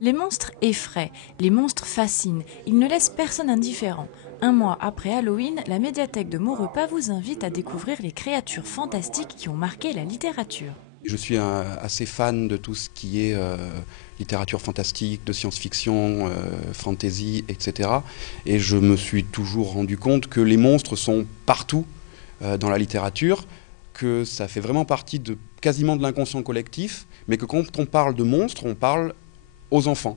Les monstres effraient, les monstres fascinent, ils ne laissent personne indifférent. Un mois après Halloween, la médiathèque de Maurepas vous invite à découvrir les créatures fantastiques qui ont marqué la littérature. Je suis assez fan de tout ce qui est littérature fantastique, de science-fiction, fantasy, etc. Et je me suis toujours rendu compte que les monstres sont partout dans la littérature, que ça fait vraiment partie de quasiment de l'inconscient collectif, mais que quand on parle de monstres, on parle aux enfants.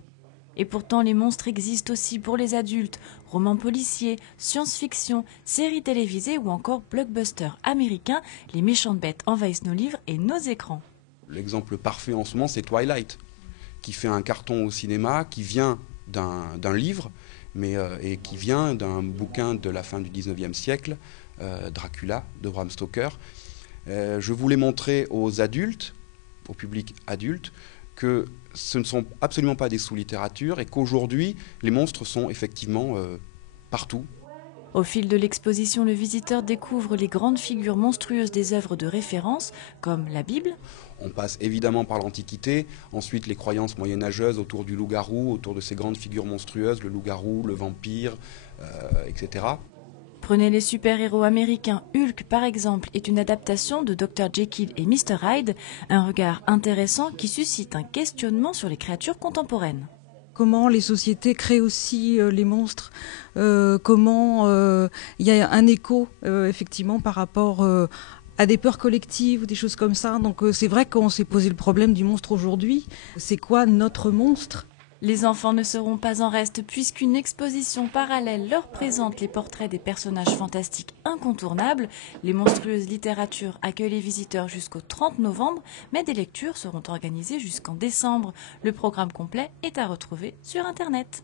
Et pourtant, les monstres existent aussi pour les adultes. Romans policiers, science-fiction, séries télévisées ou encore blockbusters américains, les méchantes bêtes envahissent nos livres et nos écrans. L'exemple parfait en ce moment, c'est Twilight, qui fait un carton au cinéma, qui vient d'un livre, et qui vient d'un bouquin de la fin du 19e siècle, Dracula, de Bram Stoker. Je voulais montrer aux adultes, au public adulte, que ce ne sont absolument pas des sous-littératures et qu'aujourd'hui, les monstres sont effectivement partout. Au fil de l'exposition, le visiteur découvre les grandes figures monstrueuses des œuvres de référence, comme la Bible. On passe évidemment par l'Antiquité, ensuite les croyances moyenâgeuses autour du loup-garou, autour de ces grandes figures monstrueuses, le loup-garou, le vampire, etc. Prenez les super-héros américains. Hulk, par exemple, est une adaptation de Dr. Jekyll et Mr. Hyde, un regard intéressant qui suscite un questionnement sur les créatures contemporaines. Comment les sociétés créent aussi les monstres, comment il y a un écho effectivement par rapport à des peurs collectives ou des choses comme ça. Donc c'est vrai qu'on s'est posé le problème du monstre aujourd'hui. C'est quoi notre monstre ? Les enfants ne seront pas en reste puisqu'une exposition parallèle leur présente les portraits des personnages fantastiques incontournables. Les monstrueuses littératures accueillent les visiteurs jusqu'au 30 novembre, mais des lectures seront organisées jusqu'en décembre. Le programme complet est à retrouver sur Internet.